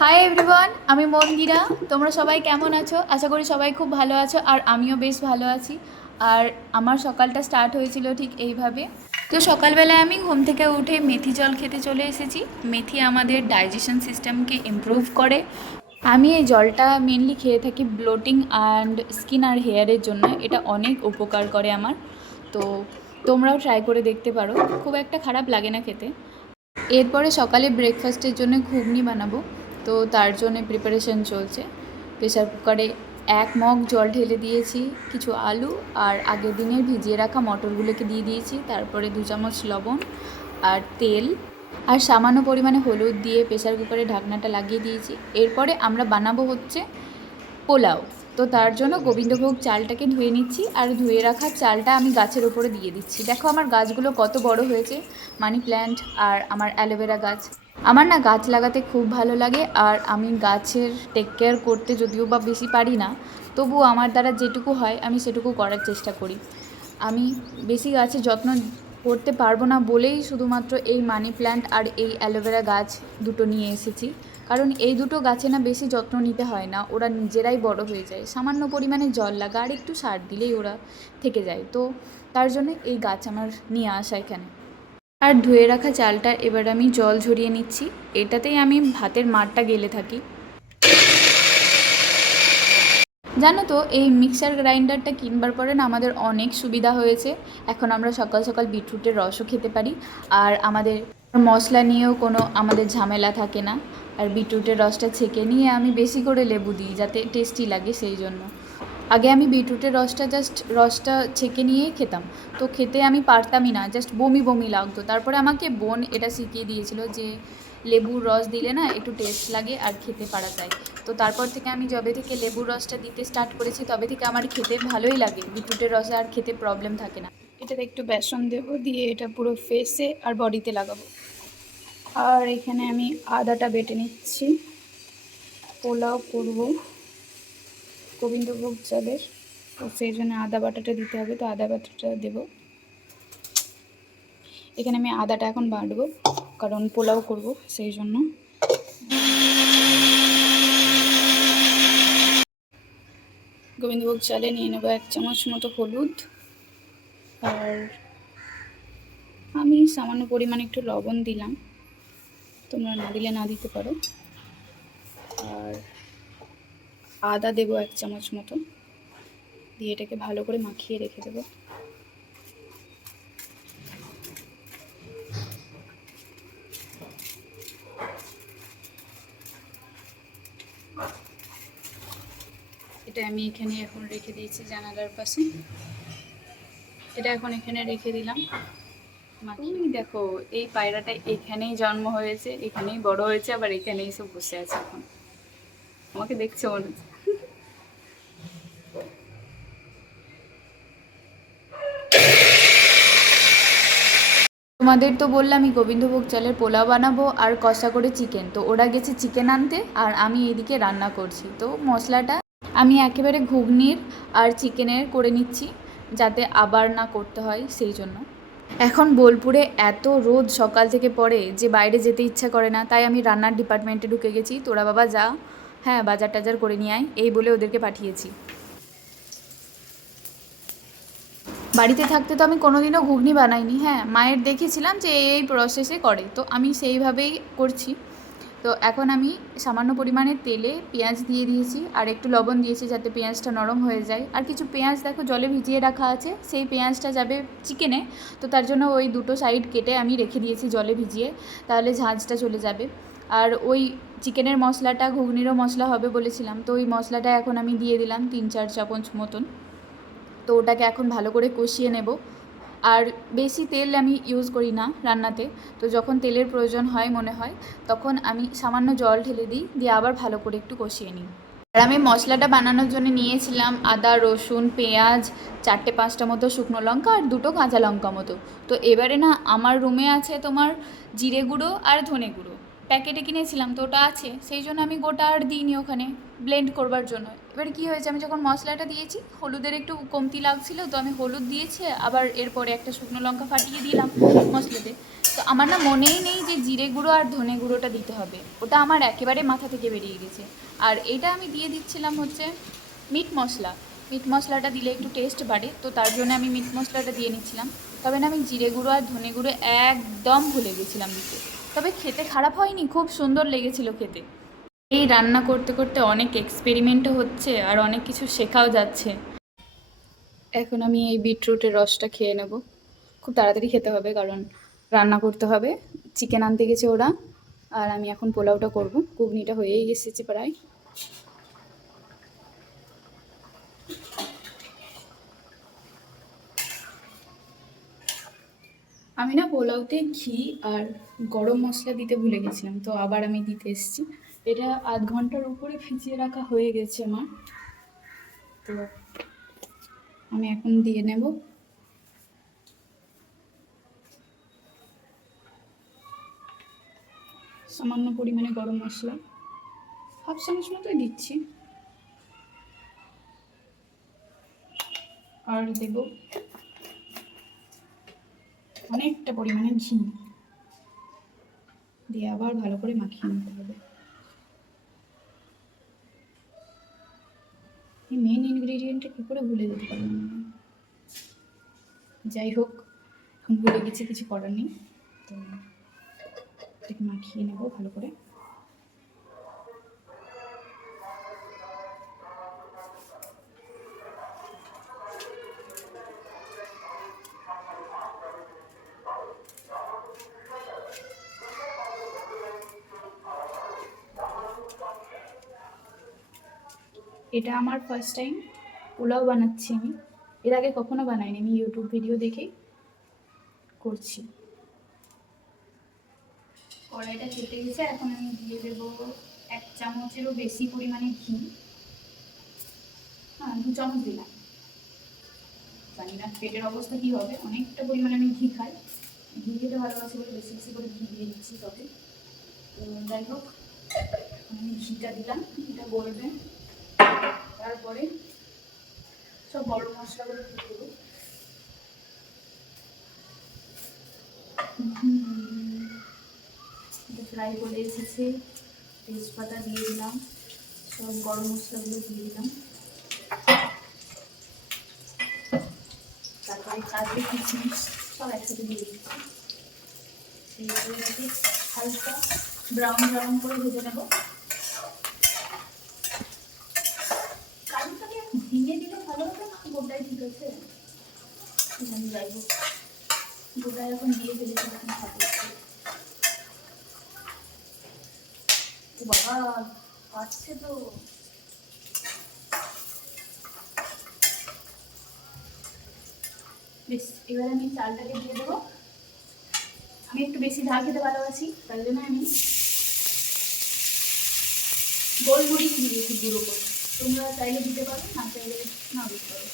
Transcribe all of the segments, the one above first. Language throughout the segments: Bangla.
হাই এভরিওয়ান, আমি মন্দিরা। তোমরা সবাই কেমন আছো? আশা করি সবাই খুব ভালো আছো, আর আমিও বেশ ভালো আছি। আর আমার সকালটা স্টার্ট হয়েছিল ঠিক এইভাবে। তো সকালবেলায় আমি ঘুম থেকে উঠে মেথি জল খেতে চলে এসেছি। মেথি আমাদের ডাইজেশন সিস্টেমকে ইমপ্রুভ করে। আমি এই জলটা মেনলি খেয়ে থাকি ব্লোটিং অ্যান্ড স্কিন আর হেয়ারের জন্য। এটা অনেক উপকার করে আমার। তো তোমরাও ট্রাই করে দেখতে পারো, খুব একটা খারাপ লাগে না খেতে। এরপরে সকালে ব্রেকফাস্টের জন্য ঘুগনি বানাবো, তো তার জন্য প্রিপারেশন চলছে। প্রেসার কুকারে 1 মগ জল ঢেলে দিয়েছি, কিছু আলু আর আগের দিনের ভিজিয়ে রাখা মটরগুলোকে দিয়ে দিয়েছি, তারপরে 2 চামচ লবণ আর তেল আর সামান্য পরিমাণে হলুদ দিয়ে প্রেসার কুকারে ঢাকনাটা লাগিয়ে দিয়েছি। এরপরে আমরা বানাবো হচ্ছে পোলাও। তো তার জন্য গোবিন্দভোগ চালটাকে ধুয়ে নিচ্ছি, আর ধুয়ে রাখা চালটা আমি গাছের ওপরে দিয়ে দিচ্ছি। দেখো আমার গাছগুলো কত বড় হয়েছে, মানি প্ল্যান্ট আর আমার অ্যালোভেরা গাছ। আমার না গাছ লাগাতে খুব ভালো লাগে, আর আমি গাছের টেক কেয়ার করতে যদিও বা বেশি পারি না, তবুও আমার দ্বারা যেটুকু হয় আমি সেটুকু করার চেষ্টা করি। আমি বেশি গাছের যত্ন করতে পারবো না বলেই শুধুমাত্র এই মানি প্ল্যান্ট আর এই অ্যালোভেরা গাছ দুটো নিয়ে এসেছি। কারণ এই দুটো গাছে না বেশি যত্ন নিতে হয় না, ওরা নিজেরাই বড় হয়ে যায়। সামান্য পরিমাণে জল লাগা আর একটু সার দিলেই ওরা থেকে যায়। তো তার জন্য এই গাছ আমার নিয়ে আসা এখানে। আর ধুয়ে রাখা চালটা এবার আমি জল ঝরিয়ে নিচ্ছি। এটাতেই আমি ভাতের মাড়টা গেলে থাকি। জানো তো, এই মিক্সার গ্রাইন্ডারটা কিনবার পরে না আমাদের অনেক সুবিধা হয়েছে। এখন আমরা সকাল সকাল বিটরুটের রসও খেতে পারি, আর আমাদের মশলা নিয়েও কোনো আমাদের ঝামেলা থাকে না। আর বিটরুটের রসটা ছেঁকে নিয়ে আমি বেশি করে লেবু দিই যাতে টেস্টি লাগে, সেই জন্য। আগে আমি বিটরুটের রসটা ছেঁকে নিয়েই খেতাম। তো খেতে আমি পারতামই না, জাস্ট বমি বমি লাগতো। তারপরে আমাকে বোন এটা শিখিয়ে দিয়েছিল যে লেবুর রস দিলে না একটু টেস্ট লাগে আর খেতে পারা যায়। তো তারপর থেকে আমি যবে থেকে লেবুর রসটা দিতে স্টার্ট করেছি, তবে থেকে আমার খেতে ভালোই লাগে। বিটরুটের রসে আর খেতে প্রবলেম থাকে না। এটাতে একটু বেসন দেবো, দিয়ে এটা পুরো ফেসে আর বডিতে লাগাবো। আর এখানে আমি আদাটা বেটে নিচ্ছি। পোলাও করব গোবিন্দভোগ চালের, তো সেই জন্য আদা বাটাটা দিতে হবে, তো আদা বাটাটা দেবো। এখানে আমি আদাটা এখন বাটবো, কারণ পোলাও করব সেই জন্য। গোবিন্দভোগ চালে নিয়ে নেবো 1 চামচ মতো হলুদ, আর আমি সামান্য পরিমাণে একটু লবণ দিলাম, তোমরা না দিলে না দিতে পারো। আর আদা দেবো 1 চামচ মতো, দিয়ে এটাকে ভালো করে মাখিয়ে রেখে দেবো। এটা আমি এখানে এখন রেখে দিয়েছি জানালার পাশে। এটা এখন এখানে রেখে দিলাম। দেখো, এই পায়রাটা এখানেই জন্ম হয়েছে, এখানেই বড় হয়েছে, আবার এখানেই সব বসে আছে এখন। আমাকে দেখছে মনে হচ্ছে। তোমাদের তো বললামই গোবিন্দভোগ চালের পোলাও বানাবো আর কষা করে চিকেন। তো ওরা গেছে চিকেন আনতে, আর আমি এদিকে রান্না করছি। তো মশলাটা আমি একেবারে ঘুগনির আর চিকেনের করে নিচ্ছি, যাতে আবার না করতে হয়, সেই জন্য। এখন বোলপুরে এত রোদ সকাল থেকে পড়ে যে বাইরে যেতে ইচ্ছা করে না, তাই আমি রান্নার ডিপার্টমেন্টে ঢুকে গেছি। তোরা বাবা যা, হ্যাঁ বাজার টাজার করে নিয়ে আয়, এই বলে ওদেরকে পাঠিয়েছি। বাড়িতে থাকতে তো আমি কোনোদিনও ঘুগনি বানাইনি। হ্যাঁ, মায়ের দেখেছিলাম যে এই প্রসেসে করে, তো আমি সেইভাবেই করছি। তো এখন আমি সামান্য পরিমাণে তেলে পেঁয়াজ দিয়ে দিয়েছি, আর একটু লবণ দিয়েছি যাতে পেঁয়াজটা নরম হয়ে যায়। আর কিছু পেঁয়াজ দেখো জলে ভিজিয়ে রাখা আছে, সেই পেঁয়াজটা যাবে চিকেনে। তো তার জন্য ওই দুটো সাইড কেটে আমি রেখে দিয়েছি জলে ভিজিয়ে, তাহলে ঝাঁঝটা চলে যাবে। আর ওই চিকেনের মশলাটা ঘুগনিরও মশলা হবে বলেছিলাম, তো ওই মশলাটা এখন আমি দিয়ে দিলাম 3-4 চামচ মতন। তো ওটাকে এখন ভালো করে কষিয়ে নেব। আর বেশি তেল আমি ইউজ করি না রান্নাতে, তো যখন তেলের প্রয়োজন হয় মনে হয়, তখন আমি সামান্য জল ঢেলে দিই, দিয়ে আবার ভালো করে একটু কষিয়ে নিই। আর আমি মশলাটা বানানোর জন্য নিয়েছিলাম আদা, রসুন, পেঁয়াজ, 4-5টা মতো শুকনো লঙ্কা আর 2টো কাঁচা লঙ্কা মতো। তো এবারে না আমার রুমে আছে তোমার জিরে গুঁড়ো আর ধনে গুঁড়ো। প্যাকেটে কিনেছিলাম তো ওটা আছে, সেই জন্য আমি গোটা আর দিইনি ওখানে ব্লেন্ড করবার জন্য। এবার কি হয়েছে, আমি যখন মশলাটা দিয়েছি হলুদের একটু কমতি লাগছিল, তো আমি হলুদ দিয়েছি, আবার এরপরে একটা শুকনো লঙ্কা ফাটিয়ে দিলাম মশলাতে। তো আমার না মনেই নেই যে জিরে গুঁড়ো আর ধনে গুঁড়োটা দিতে হবে, ওটা আমার একেবারে মাথা থেকে বেরিয়ে গেছে। আর এটা আমি দিয়ে দিচ্ছিলাম হচ্ছে মিট মশলা। মিট মশলাটা দিলে একটু টেস্ট বাড়ে, তো তার জন্য আমি মিট মশলাটা দিয়ে নিচ্ছিলাম। তবে না, আমি জিরে গুঁড়ো আর ধনে গুঁড়ো একদম ভুলে গেছিলাম দিতে। তবে খেতে খারাপ হয়নি, খুব সুন্দর লেগেছিল খেতে। এই রান্না করতে করতে অনেক এক্সপেরিমেন্টও হচ্ছে আর অনেক কিছু শেখাও যাচ্ছে। এখন আমি এই বিটরুটের রসটা খেয়ে নেব। খুব তাড়াতাড়ি খেতে হবে কারণ রান্না করতে হবে। চিকেন আনতে গেছে ওরা, আর আমি এখন পোলাওটা করব। ঘুগনিটা হয়েই এসেছে প্রায়। আমি না পোলাওতে ঘি আর গরম মশলা দিতে ভুলে গেছিলাম, তো আবার আমি দিতে এসেছি। এটা আধ ঘন্টার উপরে ভিজিয়ে রাখা হয়ে গেছে আমার, তো আমি এখন দিয়ে নেব। সামান্য পরিমাণে গরম মশলা, হাফ চামচ মতোই দিচ্ছি। আর দেব অনেকটা পরিমাণে ঘি, দিয়ে আবার ভালো করে মাখিয়ে নিতে হবে। এই মেন ইনগ্রেডিয়েন্টটা কী করে ভুলে যেতে পারলাম না। যাই হোক, এখন ভুলে গেছি, কিছু করার নেই। তো এটাকে মাখিয়ে নেব ভালো করে। এটা আমার ফার্স্ট টাইম পোলাও বানাচ্ছি আমি, এর আগে কখনো বানাইনি, আমি ইউটিউব ভিডিও দেখেই করছি। কড়াইটা কেটে গেছে, এখন আমি দিয়ে দেবো 1 চামচেরও বেশি পরিমাণে ঘি। হ্যাঁ, 2 চামচ দিলাম। জানি না পেটের অবস্থা কী হবে, অনেকটা পরিমাণে আমি ঘি খাই, ঘি খেতে ভালোবাসি বলে বেশি বেশি করে ঘি দিয়ে দিচ্ছি। তবে তো যাই হোক, আমি ঘিটা দিলাম, ঘিটা গলবে। তারপরে সব গরম মশলাগুলো দিয়ে দেবো। ফ্রাই করে এসেছে, তেজপাতা দিয়ে দিলাম, সব গরম মশলাগুলো দিয়ে দিলাম। তারপরে কাজু কিশমিশ সব একসাথে দিয়ে দিচ্ছি। এইগুলোকে হালকা ব্রাউন ব্রাউন করে ভেজে নেব। কাজুটাকে ভেঙে দিলে ভালো হবে না গোটাই ঠিক আছে? আমি যাই হোক, গোটায় এখন দিয়ে ফেলেছি, তখন খাবো। ও বাবা, পাচ্ছে তো। বেশ, এবার আমি চালটাকে দিয়ে দেবো। আমি একটু বেশি ঝাল খেতে ভালোবাসি, তাই জন্য আমি গোলমরিচ দিয়েছি গুঁড়ো করে। তোমরা চাইলে দিতে পারো, না চাইলে না দিতে পারো।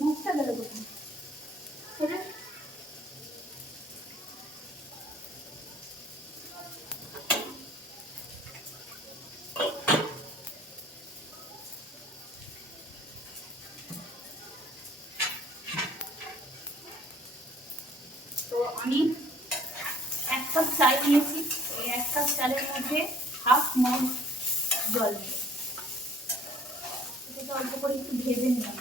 মুখটা গেল কোথায়? তো আমি 1 কাপ চাল নিয়েছি, এই 1 কাপ চালের মধ্যে হাফ মগ জল নেব। এটাকে অল্প করে একটু ভেজে নিলাম।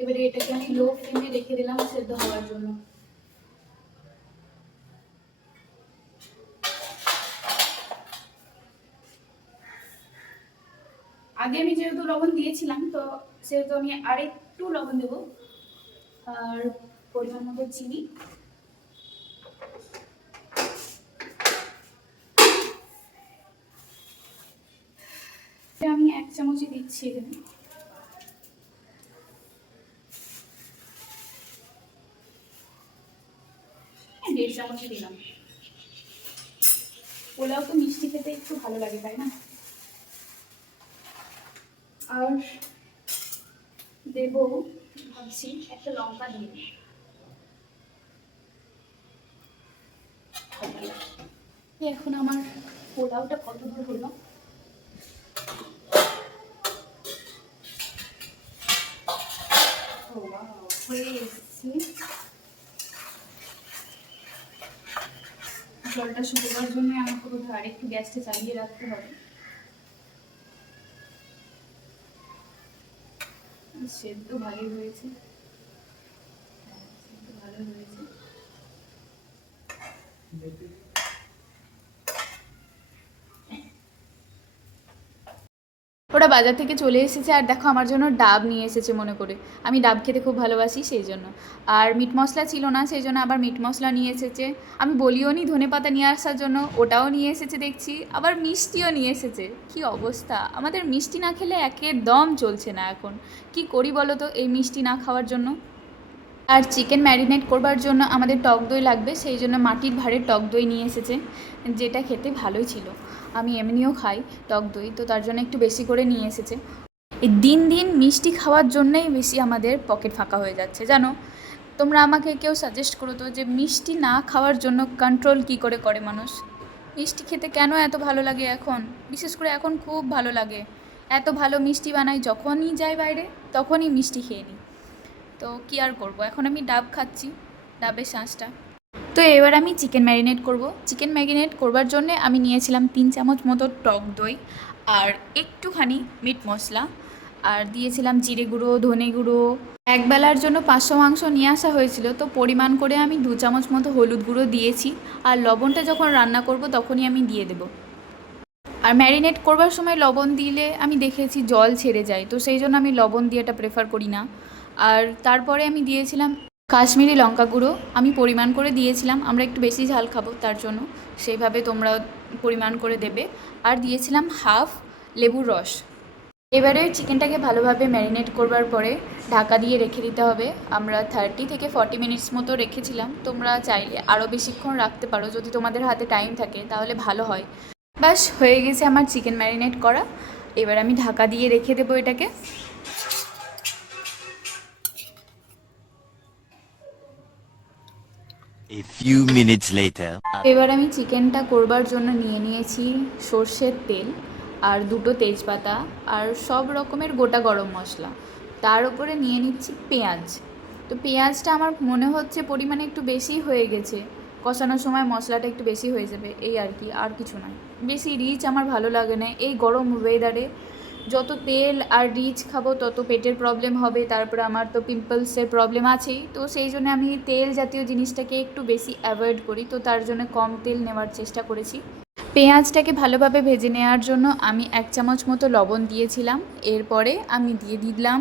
এবারে এটাকে আমি লো ফ্লেমে রেখে দিলাম সেদ্ধ হওয়ার জন্য। আগে আমি যেহেতু লবণ দিয়েছিলাম তো সেহেতু আমি আরেকটু লবণ দেবো, আর পরিমাণ মতো চিনি। আমি 1 চামচই দিচ্ছি এখানে। হ্যাঁ, 1.5 চামচই দিলাম। পোলাও তো মিষ্টি খেতে একটু ভালো লাগে, তাই না? আর দেবো ভাবছি একটা লঙ্কা দিয়ে। এখন আমার পোলাওটা কত দূর হলো, হয়ে এসেছি। জলটা শুকোবার জন্য আমাকে বোধহয় আরেকটু গ্যাসটা চালিয়ে রাখতে হবে। সেদ্ধ ভালোই হয়েছে, সেদ্ধ ভালো হয়েছে। ওরা বাজার থেকে চলে এসেছে, আর দেখো আমার জন্য ডাব নিয়ে এসেছে মনে করে। আমি ডাব খেতে খুব ভালোবাসি সেই জন্য। আর মিট মশলা ছিল না, সেই জন্য আবার মিট মশলা নিয়ে এসেছে। আমি বলিও নি ধনে পাতা নিয়ে আসার জন্য, ওটাও নিয়ে এসেছে দেখছি। আবার মিষ্টিও নিয়ে এসেছে। কি অবস্থা, আমাদের মিষ্টি না খেলে একদম চলছে না এখন। কি করি বলো তো এই মিষ্টি না খাওয়ার জন্য। আর চিকেন ম্যারিনেট করবার জন্য আমাদের টক দই লাগবে, সেই জন্য মাটির ভাঁড়ের টক দই নিয়ে এসেছে, যেটা খেতে ভালোই ছিল। আমি এমনিও খাই টক দই, তো তার জন্য একটু বেশি করে নিয়ে এসেছে। এই দিন দিন মিষ্টি খাওয়ার জন্যই বেশি আমাদের পকেট ফাঁকা হয়ে যাচ্ছে জানো। তোমরা আমাকে কেউ সাজেস্ট করো তো যে মিষ্টি না খাওয়ার জন্য কন্ট্রোল কী করে করে মানুষ। মিষ্টি খেতে কেন এত ভালো লাগে এখন, বিশেষ করে এখন খুব ভালো লাগে। এত ভালো মিষ্টি বানাই, যখনই যাই বাইরে তখনই মিষ্টি খেয়ে নিই। তো কী আর করবো, এখন আমি ডাব খাচ্ছি, ডাবের শাঁসটা। তো এবার আমি চিকেন ম্যারিনেট করব। চিকেন ম্যারিনেট করবার জন্যে আমি নিয়েছিলাম 3 চামচ মতো টক দই, আর একটুখানি মিট মশলা, আর দিয়েছিলাম জিরে গুঁড়ো, ধনে গুঁড়ো। একবেলার জন্য 500 মাংস নিয়ে আসা হয়েছিল, তো পরিমাণ করে আমি 2 চামচ মতো হলুদ গুঁড়ো দিয়েছি। আর লবণটা যখন রান্না করব তখনই আমি দিয়ে দেবো। আর ম্যারিনেট করবার সময় লবণ দিলে আমি দেখেছি জল ছেড়ে যায়, তো সেই জন্য আমি লবণ দিয়েটা প্রেফার করি না। আর তারপরে আমি দিয়েছিলাম কাশ্মীরি লঙ্কা গুঁড়ো, আমি পরিমাণ করে দিয়েছিলাম, আমরা একটু বেশি ঝাল খাবো তার জন্য, সেইভাবে তোমরা পরিমাণ করে দেবে। আর দিয়েছিলাম হাফ লেবুর রস। এবারে চিকেনটাকে ভালোভাবে ম্যারিনেট করবার পরে ঢাকা দিয়ে রেখে দিতে হবে। আমরা 30 থেকে 40 মিনিটস মতো রেখেছিলাম, তোমরা চাইলে আরও বেশিক্ষণ রাখতে পারো, যদি তোমাদের হাতে টাইম থাকে তাহলে ভালো হয়। ব্যাস হয়ে গেছে আমার চিকেন ম্যারিনেট করা। এবার আমি ঢাকা দিয়ে রেখে দেবো এটাকে। A few minutes later. এবার আমি চিকেনটা করবার জন্য নিয়ে নিয়েছি সর্ষের তেল, আর 2টো তেজপাতা, আর সব রকমের গোটা গরম মশলা। তার উপরে নিয়ে নিচ্ছি পেঁয়াজ। তো পেঁয়াজটা আমার মনে হচ্ছে পরিমাণে একটু বেশি হয়ে গেছে, কষানোর সময় মশলাটা একটু বেশি হয়ে যাবে এই আর কি, আর কিছু নয়। বেশি রিচ আমার ভালো লাগে না এই গরম ওয়েদারে। যত তেল আর রিচ খাবো তত পেটের প্রবলেম হবে, তারপরে আমার তো পিম্পলসের প্রবলেম আছেই, তো সেই জন্য আমি তেল জাতীয় জিনিসটাকে একটু বেশি অ্যাভয়েড করি, তো তার জন্য কম তেল নেওয়ার চেষ্টা করেছি। পেঁয়াজটাকে ভালোভাবে ভেজে নেওয়ার জন্য আমি 1 চামচ মতো লবণ দিয়েছিলাম। এরপরে আমি দিয়ে দিলাম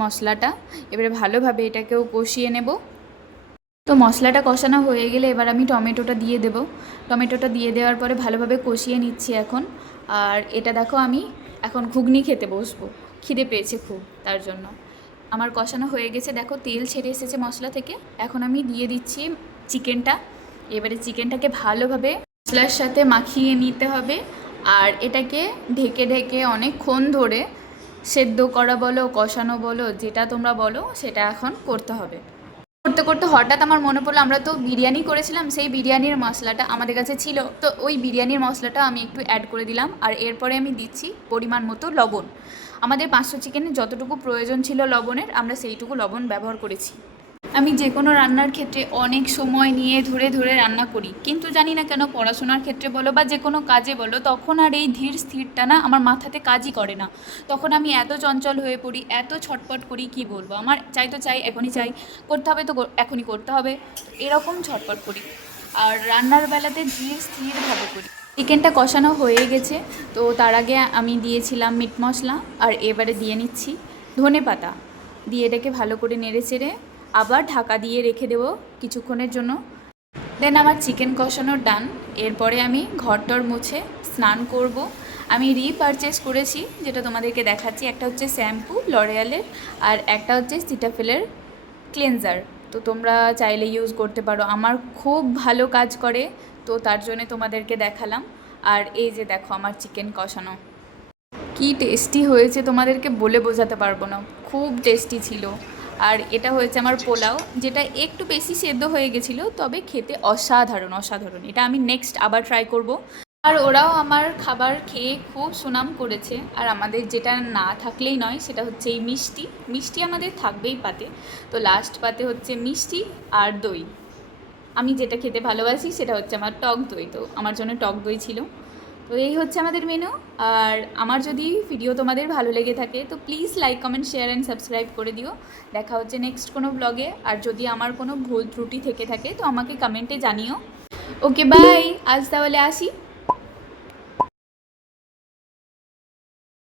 মশলাটা, এবারে ভালোভাবে এটাকেও কষিয়ে নেব। তো মশলাটা কষানো হয়ে গেলে এবার আমি টমেটোটা দিয়ে দেব। টমেটোটা দিয়ে দেওয়ার পরে ভালোভাবে কষিয়ে নিচ্ছি এখন। আর এটা দেখো আমি এখন ঘুগনি খেতে বসবো, খিদে পেয়েছে খুব, তার জন্য। আমার কষানো হয়ে গেছে, দেখো তেল ছেড়ে এসেছে মশলা থেকে। এখন আমি দিয়ে দিচ্ছি চিকেনটা। এবারে চিকেনটাকে ভালোভাবে মশলার সাথে মাখিয়ে নিতে হবে, আর এটাকে ঢেকে ঢেকে অনেকক্ষণ ধরে সেদ্ধ করা বলো, কষানো বলো, যেটা তোমরা বলো সেটা এখন করতে হবে। করতে করতে হঠাৎ আমার মনে পড়লো আমরা তো বিরিয়ানি করেছিলাম, সেই বিরিয়ানির মশলাটা আমাদের কাছে ছিল, তো ওই বিরিয়ানির মশলাটা আমি একটু অ্যাড করে দিলাম। আর এরপরে আমি দিচ্ছি পরিমাণ মতো লবণ। আমাদের 500 চিকেনে যতটুকু প্রয়োজন ছিল লবণের, আমরা সেইটুকু লবণ ব্যবহার করেছি। আমি যে কোনো রান্নার ক্ষেত্রে অনেক সময় নিয়ে ধরে ধরে রান্না করি, কিন্তু জানি না কেন পড়াশোনার ক্ষেত্রে বলো বা যে কোনো কাজে বলো, তখন আর এই ধীর স্থিরটা না আমার মাথাতে কাজই করে না। তখন আমি এত চঞ্চল হয়ে পড়ি, এত ছটপট করি, কি বলবো, আমার চাই তো চাই, এখনই চাই, করতে হবে তো এখনই করতে হবে, এরকম ছটপট করি। আর রান্নার বেলাতে ধীর স্থিরভাবে করি। চিকেনটা কষানো হয়ে গেছে, তো তার আগে আমি দিয়েছিলাম মিট মশলা, আর এবারে দিয়ে নিচ্ছি ধনেপাতা, দিয়ে এটাকে ভালো করে নেড়ে চেড়ে আবার ঢাকা দিয়ে রেখে দেবো কিছুক্ষণের জন্য। দেন আমার চিকেন কষানোর ডান। এরপরে আমি ঘরটর মুছে স্নান করব। আমি রিপারচেস করেছি, যেটা তোমাদেরকে দেখাচ্ছি। একটা হচ্ছে শ্যাম্পু লরিয়ালের, আর একটা হচ্ছে সিটাফিলের ক্লিনজার। তো তোমরা চাইলে ইউজ করতে পারো, আমার খুব ভালো কাজ করে, তো তার জন্যে তোমাদেরকে দেখালাম। আর এই যে দেখো আমার চিকেন কষানো, কি টেস্টি হয়েছে তোমাদেরকে বলে বোঝাতে পারবো না, খুব টেস্টি ছিল। আর এটা হয়েছে আমার পোলাও, যেটা একটু বেশি সেদ্ধ হয়ে গেছিলো, তবে খেতে অসাধারণ অসাধারণ। এটা আমি নেক্সট আবার ট্রাই করব। আর ওরাও আমার খাবার খেয়ে খুব সুনাম করেছে। আর আমাদের যেটা না থাকলেই নয়, সেটা হচ্ছে এই মিষ্টি। মিষ্টি আমাদের থাকবেই পাতে, তো লাস্ট পাতে হচ্ছে মিষ্টি আর দই। আমি যেটা খেতে ভালোবাসি সেটা হচ্ছে আমার টক দই, তো আমার জন্য টক দই ছিল। তো এই হচ্ছে আমাদের মেনু। আর আমার যদি ভিডিও তোমাদের ভালো লেগে থাকে তো please like comment share and subscribe করে দিও। দেখা হচ্ছে নেক্সট কোনো ব্লগে। আর যদি আমার কোনো ভুল ত্রুটি থেকে থাকে তো আমাকে কমেন্টে জানিও। ওকে বাই, আজ তাহলে আসি।